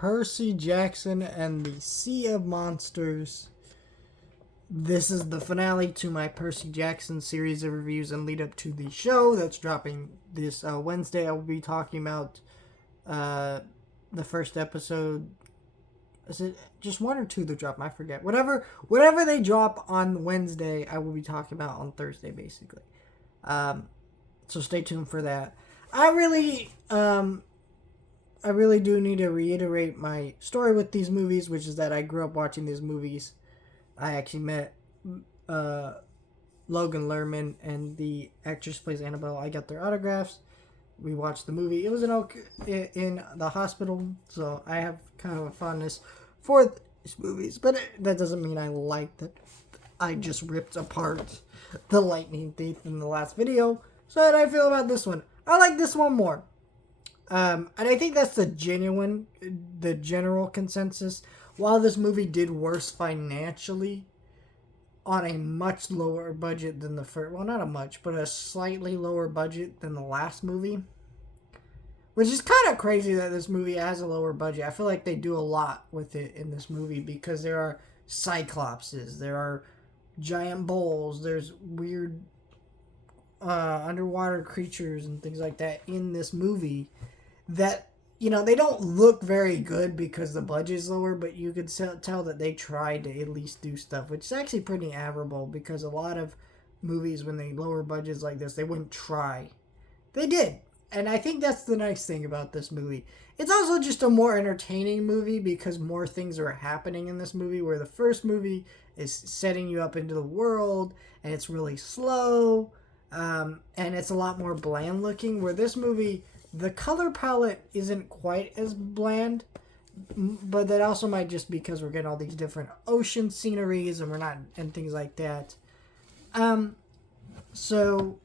Percy Jackson and the Sea of Monsters. This is the finale to my Percy Jackson series of reviews and lead up to the show that's dropping this Wednesday. I will be talking about the first episode. Is it just one or two that drop? I forget. Whatever they drop on Wednesday, I will be talking about on Thursday, basically. So stay tuned for that. I really do need to reiterate my story with these movies, which is that I grew up watching these movies. I actually met Logan Lerman and the actress who plays Annabelle. I got their autographs. We watched the movie. It was in the hospital, so I have kind of a fondness for these movies. But that doesn't mean I liked it. I just ripped apart the lightning thief in the last video. So how do I feel about this one? I like this one more. And I think that's the general consensus. While this movie did worse financially on a much lower budget than the first, well, not a much, but a slightly lower budget than the last movie, which is kind of crazy that this movie has a lower budget. I feel like they do a lot with it in this movie because there are cyclopses, there are giant bowls, there's weird underwater creatures and things like that in this movie that, you know, they don't look very good because the budget is lower, but you could tell that they tried to at least do stuff, which is actually pretty admirable because a lot of movies, when they lower budgets like this, they wouldn't try. They did. And I think that's the nice thing about this movie. It's also just a more entertaining movie because more things are happening in this movie, where the first movie is setting you up into the world and it's really slow, and it's a lot more bland looking, where this movie, the color palette isn't quite as bland, but that also might just because we're getting all these different ocean sceneries and things like that. So,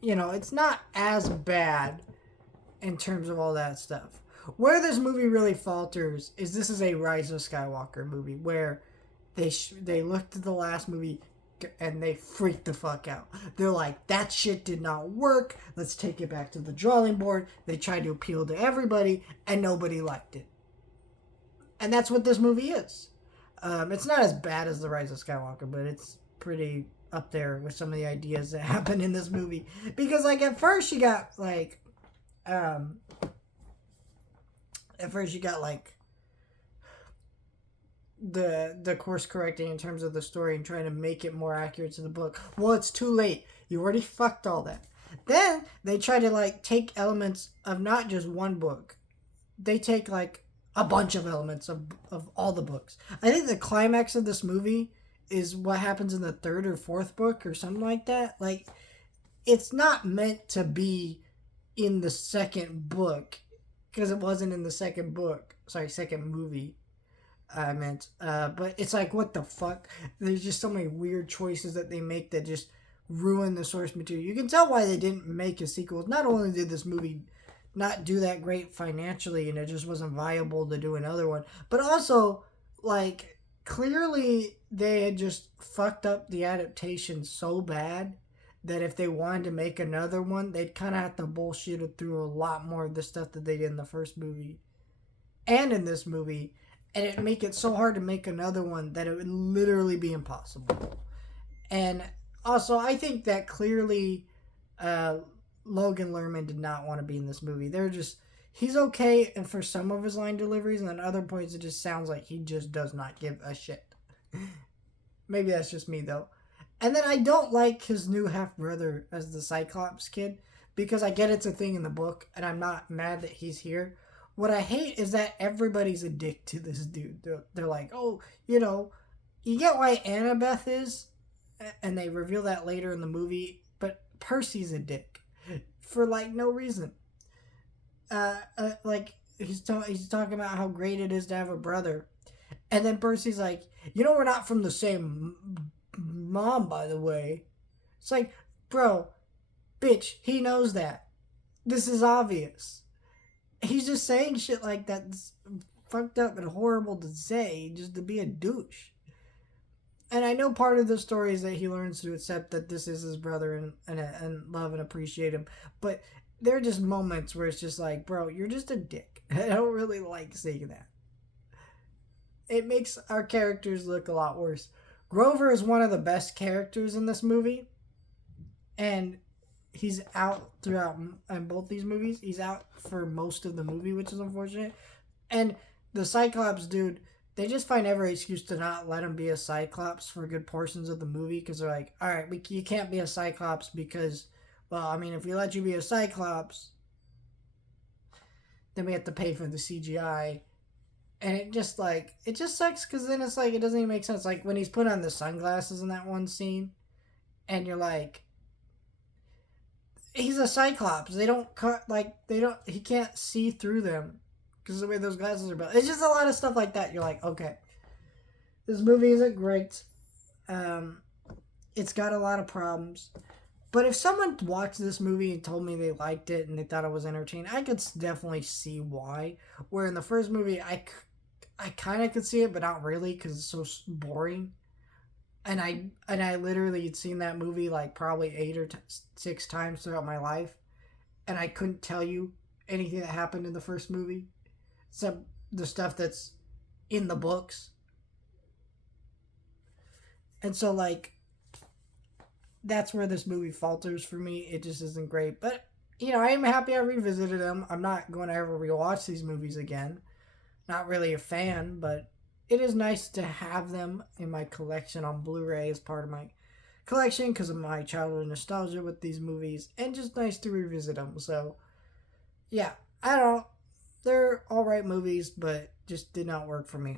you know, it's not as bad in terms of all that stuff. Where this movie really falters is this is a Rise of Skywalker movie where they looked at the last movie and they freaked the fuck out. They're like, that shit did not work. Let's take it back to the drawing board. They tried to appeal to everybody, and nobody liked it. And that's what this movie is. It's not as bad as The Rise of Skywalker, but it's pretty up there with some of the ideas that happen in this movie. Because, like, at first you got, like, the course correcting in terms of the story and trying to make it more accurate to the book. Well, it's too late. You already fucked all that. Then they try to, like, take elements of not just one book. They take, like, a bunch of elements of all the books. I think the climax of this movie is what happens in the third or fourth book or something like that. Like, it's not meant to be in the second book because it wasn't in the second movie. But it's like, what the fuck? There's just so many weird choices that they make that just ruin the source material. You can tell why they didn't make a sequel. Not only did this movie not do that great financially and it just wasn't viable to do another one, but also, like, clearly they had just fucked up the adaptation so bad that if they wanted to make another one, they'd kind of have to bullshit it through a lot more of the stuff that they did in the first movie and in this movie. And it'd make it so hard to make another one that it would literally be impossible. And also, I think that clearly Logan Lerman did not want to be in this movie. He's okay and for some of his line deliveries, and at other points it just sounds like he just does not give a shit. Maybe that's just me, though. And then I don't like his new half-brother as the Cyclops kid, because I get it's a thing in the book, and I'm not mad that he's here. What I hate is that everybody's a dick to this dude. They're like, oh, you know, you get why Annabeth is, and they reveal that later in the movie, but Percy's a dick for, like, no reason. Like, he's talking about how great it is to have a brother, and then Percy's like, you know, we're not from the same mom, by the way. It's like, bro, bitch, he knows that. This is obvious. He's just saying shit like that's fucked up and horrible to say just to be a douche. And I know part of the story is that he learns to accept that this is his brother and love and appreciate him. But there are just moments where it's just like, bro, you're just a dick. I don't really like seeing that. it makes our characters look a lot worse. Grover is one of the best characters in this movie, and he's out throughout in both these movies. He's out for most of the movie, which is unfortunate. And the Cyclops dude, they just find every excuse to not let him be a Cyclops for good portions of the movie because they're like, all right, you can't be a Cyclops because, well, I mean, if we let you be a Cyclops, then we have to pay for the CGI. And it just sucks because then it's like, it doesn't even make sense. Like when he's put on the sunglasses in that one scene, and you're like, he's a Cyclops. They don't cut, like, he can't see through them because of the way those glasses are built. It's just a lot of stuff like that. You're like, okay, this movie isn't great. Um, it's got a lot of problems. But if someone watched this movie and told me they liked it and they thought it was entertaining, I could definitely see why. Where in the first movie, I kind of could see it, but not really because it's so boring. And I literally had seen that movie like probably 8 or 6 times throughout my life, and I couldn't tell you anything that happened in the first movie, except the stuff that's in the books. And so like that's where this movie falters for me. It just isn't great. But I am happy I revisited them. I'm not going to ever rewatch these movies again. Not really a fan, but it is nice to have them in my collection on Blu-ray as part of my collection because of my childhood nostalgia with these movies, and just nice to revisit them. So, yeah, I don't know. They're alright movies, but just did not work for me.